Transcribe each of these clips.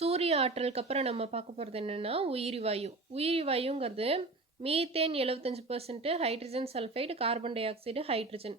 சூரிய ஆற்றலுக்கு அப்புறம் நம்ம பார்க்க போகிறது என்னென்னா உயிரி வாயு. உயிரி வாயுங்கிறது மீத்தேன் எழுபத்தஞ்சு percent hydrogen sulphide carbon dioxide hydrogen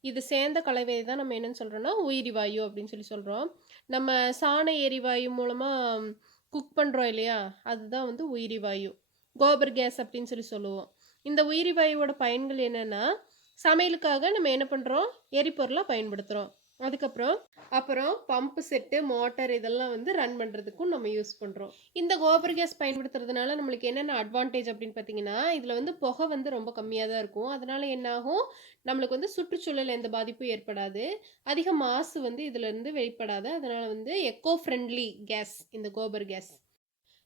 இது சேர்ந்த கலவையை தான் நம்ம என்னென்னு சொல்கிறோன்னா உயிரி வாயு அப்படின்னு சொல்லி சொல்கிறோம் நம்ம சாண எரிவாயு மூலமாக குக் பண்ணுறோம் இல்லையா? அதுதான் வந்து உயிரி வாயு. கோபர் கேஸ் அப்படின்னு சொல்லி சொல்லுவோம். இந்த உயிரி வாயுவோட பயன்கள் என்னென்னா சமையலுக்காக நம்ம என்ன பண்ணுறோம் எரிபொருளாக பயன்படுத்துகிறோம் அதுக்கப்புறம் அப்புறம் பம்ப் செட்டு மோட்டர் இதெல்லாம் வந்து ரன் பண்ணுறதுக்கும் நம்ம யூஸ் பண்ணுறோம் இந்த கோபர் கேஸ் பயன்படுத்துறதுனால நம்மளுக்கு என்னென்ன அட்வான்டேஜ் அப்படின்னு பார்த்தீங்கன்னா இதில் வந்து புகை வந்து ரொம்ப கம்மியாக தான் இருக்கும். அதனால என்னாகும்? நம்மளுக்கு வந்து சுற்றுச்சூழல் எந்த பாதிப்பும் ஏற்படாது. அதிக மாசு வந்து இதுலேருந்து வெளிப்படாது. அதனால் வந்து எக்கோ ஃப்ரெண்ட்லி கேஸ் இந்த கோபர் கேஸ்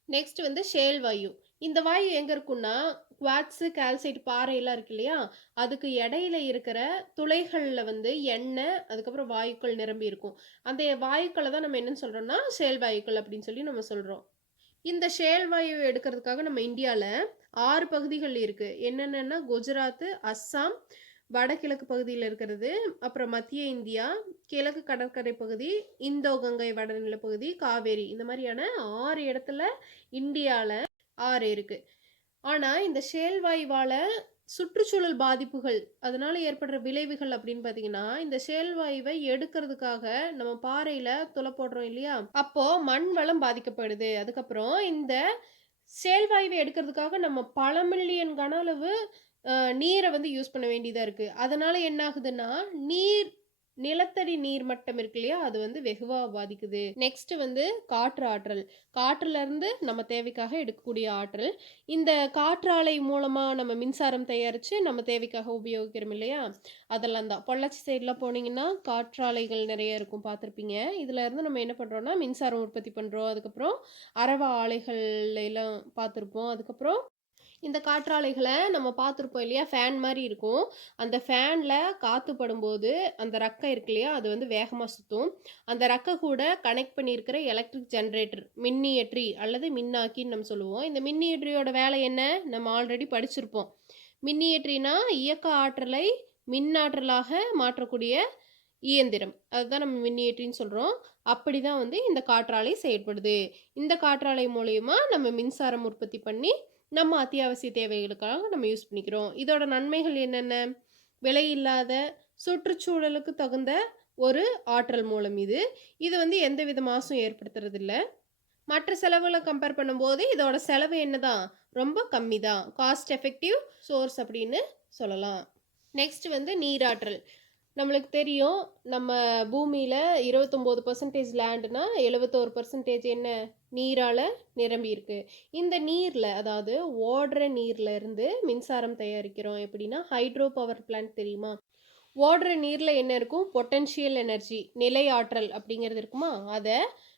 நெக்ஸ்ட் வந்து ஷேல் வாயு. இந்த வாயு எங்கே இருக்குன்னா குவாட்ஸு கால்சைட் பாறையெல்லாம் இருக்கு இல்லையா? அதுக்கு இடையில இருக்கிற துளைகளில் வந்து எண்ணெய் அதுக்கப்புறம் வாயுக்கள் நிரம்பி இருக்கும். அந்த வாயுக்களை தான் நம்ம என்னன்னு சொல்கிறோம்னா செயல் வாயுக்கள் அப்படின்னு சொல்லி நம்ம சொல்கிறோம் இந்த ஷேல் வாயு எடுக்கிறதுக்காக நம்ம இந்தியாவில் ஆறு பகுதிகள் இருக்குது என்னென்னா குஜராத்து அஸ்ஸாம் வடகிழக்கு பகுதியில் இருக்கிறது அப்புறம் மத்திய இந்தியா கிழக்கு கடற்கரை பகுதி இந்தோ கங்கை வடநில பகுதி காவேரி. இந்த மாதிரியான ஆறு இடத்துல இந்தியாவில் ஆறு இருக்குது ஆனால் இந்த ஷேல் வாயுவால் சுற்றுச்சூழல் பாதிப்புகள் அதனால் ஏற்படுற விளைவுகள் அப்படின்னு பார்த்தீங்கன்னா இந்த ஷேல் வாயுவை எடுக்கிறதுக்காக நம்ம பாறையில் துளை போடுறோம் இல்லையா? அப்போது மண் வளம் பாதிக்கப்படுது. அதுக்கப்புறம் இந்த சேல் வாயுவை எடுக்கிறதுக்காக நம்ம பல மில்லியன் கன அளவு நீரை வந்து யூஸ் பண்ண வேண்டியதாக இருக்குது அதனால் என்ன ஆகுதுன்னா நீர் நிலத்தடி நீர் மட்டம் இருக்கு இல்லையா? அது வந்து வெகுவாக பாதிக்குது. நெக்ஸ்ட் வந்து காற்று ஆற்றல். காற்றுல இருந்து நம்ம தேவைக்காக எடுக்கக்கூடிய ஆற்றல். இந்த காற்றாலை மூலமாக நம்ம மின்சாரம் தயாரித்து நம்ம தேவைக்காக உபயோகிக்கிறோம் இல்லையா? அதெல்லாம் தான். பொள்ளாச்சி சைட்லாம் போனீங்கன்னா காற்றாலைகள் நிறைய இருக்கும் பார்த்துருப்பீங்க. இதுலேருந்து இருந்து நம்ம என்ன பண்ணுறோன்னா மின்சாரம் உற்பத்தி பண்ணுறோம் அதுக்கப்புறம் அரவ ஆலைகள் எல்லாம் பார்த்துருப்போம். அதுக்கப்புறம் இந்த காற்றாலைகளை நம்ம பார்த்துருப்போம் இல்லையா? ஃபேன் மாதிரி இருக்கும். அந்த ஃபேனில் காற்று படும்போது அந்த ரக்கை இருக்கு இல்லையா? அது வந்து வேகமாக சுற்றும் அந்த ரக்கை கூட கனெக்ட் பண்ணியிருக்கிற எலக்ட்ரிக் ஜென்ரேட்டர் மின்னியற்றி அல்லது மின்னாக்கின்னு நம்ம சொல்லுவோம். இந்த மின்னியற்றியோட வேலை என்ன? நம்ம ஆல்ரெடி படிச்சிருப்போம். மின்னியற்றினா இயக்க ஆற்றலை மின்னாற்றலாக மாற்றக்கூடிய இயந்திரம். அதுதான் நம்ம மின்னியற்றின்னு சொல்கிறோம் அப்படி தான் வந்து இந்த காற்றாலை செயல்படுது. இந்த காற்றாலை மூலயமா நம்ம மின்சாரம் உற்பத்தி பண்ணி நம்ம அத்தியாவசிய தேவைகளுக்காக நம்ம யூஸ் பண்ணிக்கிறோம். இதோட நன்மைகள் என்னென்ன? விலை இல்லாத சுற்றுச்சூழலுக்கு தகுந்த ஒரு ஆற்றல் மூலம் இது. இது வந்து எந்த வித மாசும் ஏற்படுத்துறதில்ல. மற்ற செலவுகளை கம்பேர் பண்ணும்போது இதோட செலவு என்னதான்? ரொம்ப கம்மி தான் காஸ்ட் எஃபெக்டிவ் சோர்ஸ் அப்படின்னு சொல்லலாம். நெக்ஸ்ட் வந்து நீராற்றல். நம்மளுக்கு தெரியும் நம்ம பூமியில் இருபத்தொம்போது பர்சன்டேஜ் லேண்டுனா எழுபத்தோரு பர்சன்டேஜ் என்ன? நீரால் நிரம்பியிருக்கு இந்த நீரில் அதாவது ஓடுற நீரில் இருந்து மின்சாரம் தயாரிக்கிறோம் எப்படின்னா ஹைட்ரோ பவர் பிளான்ட் தெரியுமா? ஓடுற நீரில் என்ன இருக்கும்? பொட்டென்ஷியல் எனர்ஜி நிலை ஆற்றல் அப்படிங்கிறது இருக்குமா? அதை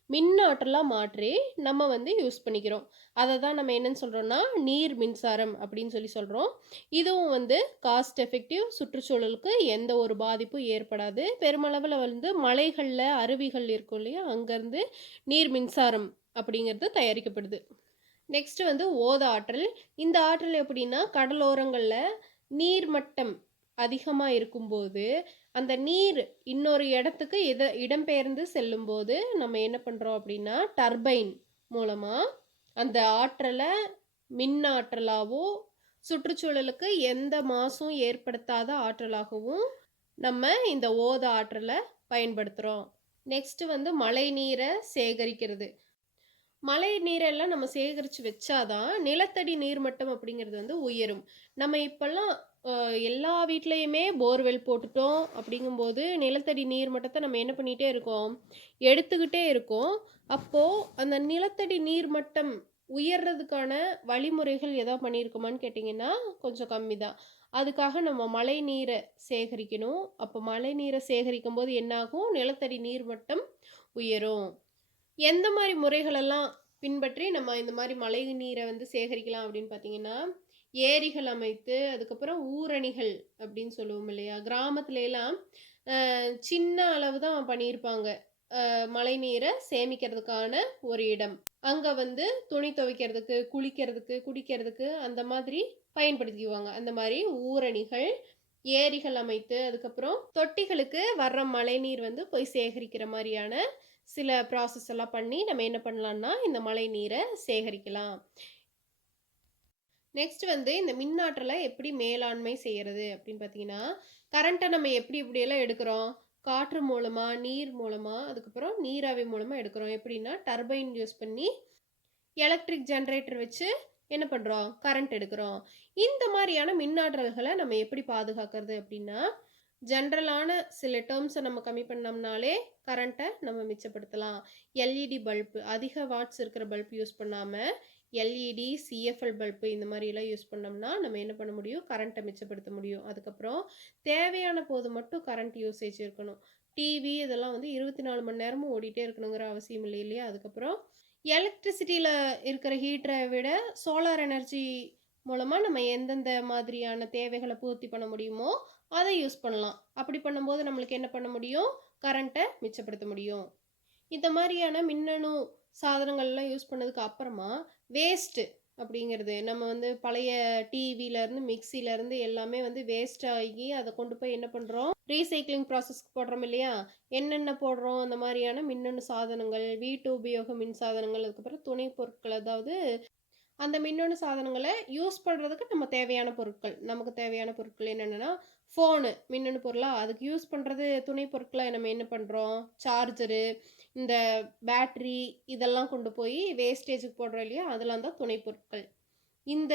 மின் ஆற்றலாக மாற்றி நம்ம வந்து யூஸ் பண்ணிக்கிறோம். அதை தான் நம்ம என்னன்னு சொல்கிறோம்னா நீர் மின்சாரம் அப்படின்னு சொல்லி சொல்கிறோம் இதுவும் வந்து காஸ்ட் எஃபெக்டிவ் சுற்றுச்சூழலுக்கு எந்த ஒரு பாதிப்பும் ஏற்படாது. பெருமளவில் வந்து மலைகளில் அருவிகள் இருக்கும் இல்லையா? அங்கேருந்து நீர் மின்சாரம் அப்படிங்கிறது தயாரிக்கப்படுது. நெக்ஸ்ட்டு வந்து ஓத ஆற்றல். இந்த ஆற்றல் எப்படின்னா கடலோரங்களில் நீர்மட்டம் அதிகமாக இருக்கும்போது அந்த நீர் இன்னொரு இடத்துக்கு இத இடம்பெயர்ந்து செல்லும்போது நம்ம என்ன பண்ணுறோம் அப்படின்னா டர்பைன் மூலமாக அந்த ஆற்றலை மின் சுற்றுச்சூழலுக்கு எந்த மாசும் ஏற்படுத்தாத ஆற்றலாகவும் நம்ம இந்த ஓத ஆற்றலை பயன்படுத்துகிறோம் நெக்ஸ்ட்டு வந்து மழை நீரை சேகரிக்கிறது. மழை நீரெல்லாம் நம்ம சேகரித்து வச்சாதான் நிலத்தடி நீர்மட்டம் அப்படிங்கிறது வந்து உயரும். நம்ம இப்போல்லாம் எல்லா வீட்லேயுமே போர்வெல் போட்டுட்டோம் அப்படிங்கும்போது நிலத்தடி நீர் மட்டத்தை நம்ம என்ன பண்ணிகிட்டே இருக்கோம்? எடுத்துக்கிட்டே இருக்கோம். அப்போது அந்த நிலத்தடி நீர் மட்டம் உயர்றதுக்கான வழிமுறைகள் ஏதாவது பண்ணியிருக்கோமான்னு கேட்டிங்கன்னா கொஞ்சம் கம்மி தான். அதுக்காக நம்ம மழை நீரை சேகரிக்கணும். அப்போ மழை நீரை சேகரிக்கும் போது என்னாகும்? நிலத்தடி நீர் மட்டம் உயரும். எந்த மாதிரி முறைகளெல்லாம் பின்பற்றி நம்ம இந்த மாதிரி மழை நீரை வந்து சேகரிக்கலாம் அப்படின்னு பார்த்தீங்கன்னா ஏரிகள் அமைத்து அதுக்கப்புறம் ஊரணிகள் அப்படின்னு சொல்லுவோம் இல்லையா? கிராமத்துல எல்லாம் சின்ன அளவு தான் பண்ணியிருப்பாங்க. மழை நீரை சேமிக்கிறதுக்கான ஒரு இடம். அங்கே வந்து துணி துவைக்கிறதுக்கு குளிக்கிறதுக்கு குடிக்கிறதுக்கு அந்த மாதிரி பயன்படுத்திக்குவாங்க. அந்த மாதிரி ஊரணிகள் ஏரிகள் அமைத்து அதுக்கப்புறம் தொட்டிகளுக்கு வர்ற மழைநீர் வந்து போய் சேகரிக்கிற மாதிரியான சில ப்ராசஸ் எல்லாம் பண்ணி நம்ம என்ன பண்ணலான்னா இந்த மழை நீரை சேகரிக்கலாம். நெக்ஸ்ட் வந்து இந்த மின்னாற்றலை எப்படி மேலாண்மை செய்கிறது அப்படின்னு பார்த்தீங்கன்னா கரண்ட்டை நம்ம எப்படி இப்படியெல்லாம் எடுக்கிறோம்? காற்று மூலமாக நீர் மூலமாக அதுக்கப்புறம் நீராவி மூலமாக எடுக்கிறோம். எப்படின்னா டர்பைன் யூஸ் பண்ணி எலக்ட்ரிக் ஜென்ரேட்டர் வச்சு என்ன பண்ணுறோம் கரண்ட் எடுக்கிறோம். இந்த மாதிரியான மின்னாற்றல்களை நம்ம எப்படி பாதுகாக்கிறது அப்படின்னா ஜென்ரலான சில டேர்ம்ஸை நம்ம கம்மி பண்ணோம்னாலே கரண்ட்டை நம்ம மிச்சப்படுத்தலாம். எல்இடி பல்பு அதிக வாட்ஸ் இருக்கிற பல்ப் யூஸ் பண்ணாமல் எல்இடி சிஎஃப்எல் பல்பு இந்த மாதிரிலாம் யூஸ் பண்ணோம்னா நம்ம என்ன பண்ண முடியும்? கரண்ட்டை மிச்சப்படுத்த முடியும். அதுக்கப்புறம் தேவையான போது மட்டும் கரண்ட் யூசேஜ் இருக்கணும். டிவி இதெல்லாம் வந்து இருபத்தி நாலு மணி நேரமும் ஓடிட்டே இருக்கணுங்கிற அவசியம் இல்லை இல்லையா? அதுக்கப்புறம் எலக்ட்ரிசிட்டியில் இருக்கிற ஹீட்டரை விட சோலார் எனர்ஜி மூலமாக நம்ம எந்தெந்த மாதிரியான தேவைகளை பூர்த்தி பண்ண முடியுமோ அதை யூஸ் பண்ணலாம். அப்படி பண்ணும்போது நம்மளுக்கு என்ன பண்ண முடியும்? கரண்ட்டை மிச்சப்படுத்த முடியும். இந்த மாதிரியான மின்னணு சாதனங்கள்லாம் யூஸ் பண்ணதுக்கு அப்புறமா வேஸ்ட்டு அப்படிங்கிறது நம்ம வந்து பழைய டிவிலேருந்து மிக்சிலேருந்து எல்லாமே வந்து வேஸ்ட் ஆகி அதை கொண்டு போய் என்ன பண்ணுறோம் ரீசைக்ளிங் ப்ராசஸ்க்கு போடுறோம் இல்லையா? என்னென்ன போடுறோம்? அந்த மாதிரியான மின்னணு சாதனங்கள் வீட்டு உபயோக மின் சாதனங்கள் அதுக்கப்புறம் துணை பொருட்கள் அதாவது அந்த மின்னணு சாதனங்களை யூஸ் பண்ணுறதுக்கு நம்ம தேவையான பொருட்கள் நமக்கு தேவையான பொருட்கள் என்னென்னா ஃபோனு மின்னணு பொருளாக அதுக்கு யூஸ் பண்ணுறது துணை பொருட்களாக நம்ம என்ன பண்ணுறோம் சார்ஜரு இந்த பேட்ரி இதெல்லாம் கொண்டு போய் வேஸ்டேஜுக்கு போடுறோம் இல்லையா? அதெல்லாம் தான் துணை பொருட்கள். இந்த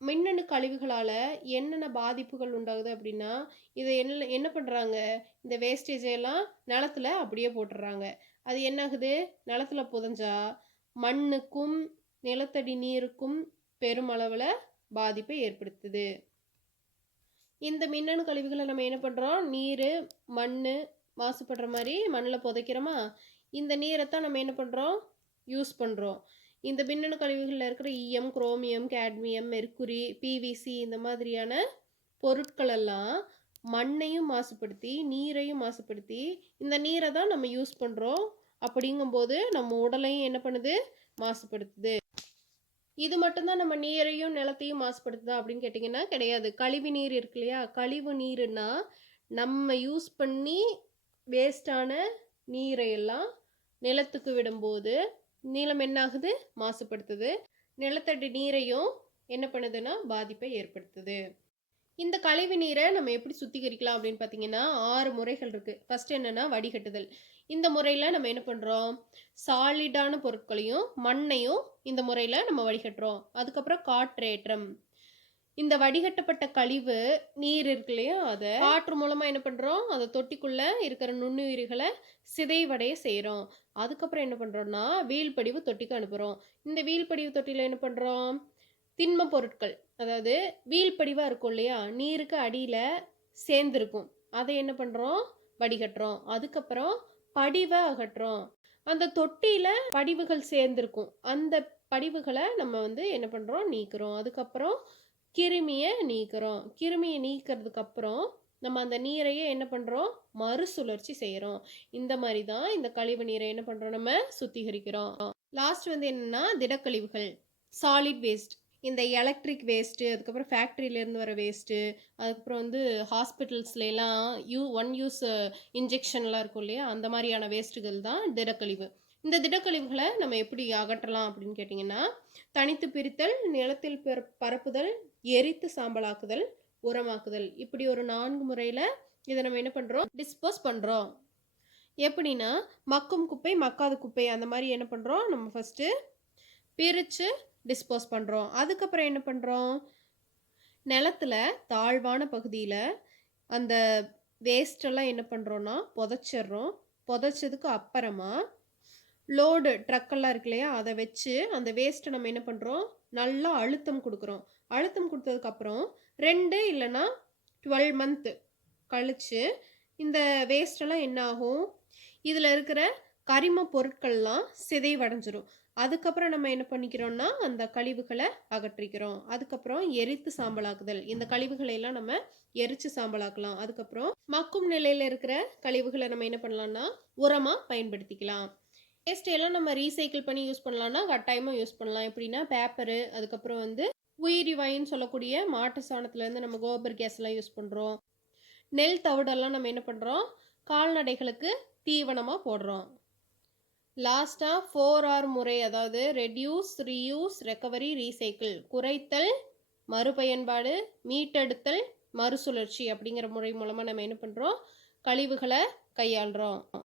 மின்னணு கழிவுகளால் என்னென்ன பாதிப்புகள் உண்டாகுது அப்படின்னா இதை என்ன என்ன பண்ணுறாங்க இந்த வேஸ்டேஜையெல்லாம் நிலத்தில் நிலத்துல அப்படியே போட்டுடுறாங்க அது என்னாகுது? நிலத்துல புதஞ்சா மண்ணுக்கும் நிலத்தடி நீருக்கும் பெருமளவில் பாதிப்பை ஏற்படுத்துது. இந்த மின்னணு கழிவுகளை நம்ம என்ன பண்ணுறோம் நீர் மண் மாசுபடுற மாதிரி மண்ணில் புதைக்கிறோமா? இந்த நீரைத்தான் நம்ம என்ன பண்ணுறோம் யூஸ் பண்ணுறோம் இந்த மின்னணு கழிவுகளில் இருக்கிற ஈயம் குரோமியம் கேட்மியம் மெர்க்குரி பிவிசி இந்த மாதிரியான பொருட்கள் எல்லாம் மண்ணையும் மாசுபடுத்தி நீரையும் மாசுபடுத்தி இந்த நீரை தான் நம்ம யூஸ் பண்ணுறோம் அப்படிங்கும்போது நம்ம உடலையும் என்ன பண்ணுது? மாசுபடுத்துது. இது மட்டும்தான் நம்ம நீரையும் நிலத்தையும் மாசுபடுத்துதா அப்படின்னு கேட்டிங்கன்னா கிடையாது. கழிவு நீர் இருக்கு இல்லையா? கழிவு நீருன்னா நம்ம யூஸ் பண்ணி வேஸ்டான நீரை எல்லாம் நிலத்துக்கு விடும்போது நிலம் என்னாகுது? மாசுபடுத்துது. நிலத்தடி நீரையும் என்ன பண்ணுதுன்னா பாதிப்பை ஏற்படுத்துது. இந்த கழிவு நீரை நம்ம எப்படி சுத்திகரிக்கலாம் அப்படின்னு பார்த்தீங்கன்னா ஆறு முறைகள் இருக்குது ஃபஸ்ட் என்னென்னா வடிகட்டுதல். இந்த முறையில் நம்ம என்ன பண்ணுறோம் சாலிடான பொருட்களையும் மண்ணையும் இந்த முறையில் நம்ம வடிகட்டுறோம். அதுக்கப்புறம் காற்றேற்றம். இந்த வடிகட்டப்பட்ட கழிவு நீர் இருக்கு இல்லையா? அதை காற்று மூலமாக என்ன பண்ணுறோம் அதை தொட்டிக்குள்ளே இருக்கிற நுண்ணுயிரிகளை சிதைவடைய செய்கிறோம் அதுக்கப்புறம் என்ன பண்ணுறோம்னா வீழ்படிவு தொட்டிக்கு அனுப்புகிறோம் இந்த வீழ்படிவு தொட்டியில் என்ன பண்ணுறோம் திண்ம பொருட்கள். அதாவது வீழ்படிவாக இருக்கும் இல்லையா? நீருக்கு அடியில் சேர்ந்துருக்கும். அதை என்ன பண்ணுறோம் வடிகட்டுறோம். அதுக்கப்புறம் படிவை அகற்றுறோம். அந்த தொட்டியில் படிவுகள் சேர்ந்துருக்கும். அந்த படிவுகளை நம்ம வந்து என்ன பண்ணுறோம் நீக்கிறோம். அதுக்கப்புறம் கிருமியை நீக்கிறோம். கிருமியை நீக்கிறதுக்கு அப்புறம் நம்ம அந்த நீரையே என்ன பண்ணுறோம் மறுசுழற்சி செய்கிறோம் இந்த மாதிரி தான் இந்த கழிவு நீரை என்ன பண்ணுறோம் நம்ம சுத்திகரிக்கிறோம். லாஸ்ட் வந்து என்னென்னா திடக்கழிவுகள். Solid waste. இந்த எலக்ட்ரிக் வேஸ்ட்டு அதுக்கப்புறம் ஃபேக்ட்ரியிலேருந்து வர வேஸ்ட்டு அதுக்கப்புறம் வந்து ஹாஸ்பிட்டல்ஸ்லாம் யூ ஒன் யூஸ் இன்ஜெக்ஷன்லாம் இருக்கும் இல்லையா? அந்த மாதிரியான வேஸ்ட்டுகள் தான் திடக்கழிவு. இந்த திடக்கழிவுகளை நம்ம எப்படி அகற்றலாம் அப்படின்னு கேட்டிங்கன்னா தனித்து பிரித்தல் நிலத்தில் பரப்புதல் எரித்து சாம்பலாக்குதல் உரமாக்குதல். இப்படி ஒரு நான்கு முறையில் இதை நம்ம என்ன பண்ணுறோம் டிஸ்போஸ் பண்ணுறோம் எப்படின்னா மக்கும் குப்பை மக்காத குப்பை அந்த மாதிரி என்ன பண்ணுறோம் நம்ம ஃபஸ்ட்டு பிரித்து டிஸ்போஸ் பண்ணுறோம் அதுக்கப்புறம் என்ன பண்ணுறோம் நிலத்தில் தாழ்வான பகுதியில் அந்த வேஸ்டெல்லாம் என்ன பண்ணுறோன்னா புதைச்சிட்றோம். புதைச்சதுக்கு அப்புறமா லோடு ட்ரக்கெல்லாம் இருக்கு இல்லையா அதை வச்சு அந்த வேஸ்ட்டை நம்ம என்ன பண்ணுறோம் நல்லா அழுத்தம் கொடுக்குறோம். அழுத்தம் கொடுத்ததுக்கப்புறம் ரெண்டு இல்லைன்னா டுவெல் மந்த்து கழித்து இந்த வேஸ்டெல்லாம் என்ன ஆகும்? இதில் இருக்கிற கரிம பொருட்கள்லாம் சிதைவடைஞ்சிரும். அதுக்கப்புறம் நம்ம என்ன பண்ணிக்கிறோம்னா அந்த கழிவுகளை அகற்றிக்கிறோம். அதுக்கப்புறம் எரித்து சாம்பலாக்குதல். இந்த கழிவுகளை எல்லாம் நம்ம எரித்து சாம்பலாக்கலாம். அதுக்கப்புறம் மக்கும் நிலையில் இருக்கிற கழிவுகளை நம்ம என்ன பண்ணலாம்னா உரமாக பயன்படுத்திக்கலாம். வேஸ்ட் எல்லாம் நம்ம ரீசைக்கிள் பண்ணி யூஸ் பண்ணலாம்னா கட்டாயமாக யூஸ் பண்ணலாம். எப்படின்னா பேப்பரு அதுக்கப்புறம் வந்து உயிரி வாயின்னு சொல்லக்கூடிய மாட்டு சாணத்துலேருந்து நம்ம கோபர் கேஸ்லாம் யூஸ் பண்ணுறோம் நெல் தவிடெல்லாம் நம்ம என்ன பண்ணுறோம் கால்நடைகளுக்கு தீவனமாக போடுறோம். லாஸ்ட்டாக ஃபோர் ஆர் முறை அதாவது ரெடியூஸ் ரீயூஸ் ரெக்கவரி ரீசைக்கிள் குறைத்தல் மறுபயன்பாடு மீட்டெடுத்தல் மறுசுழற்சி அப்படிங்கிற முறை மூலமாக நம்ம என்ன பண்ணுறோம் கழிவுகளை கையாளுறோம்.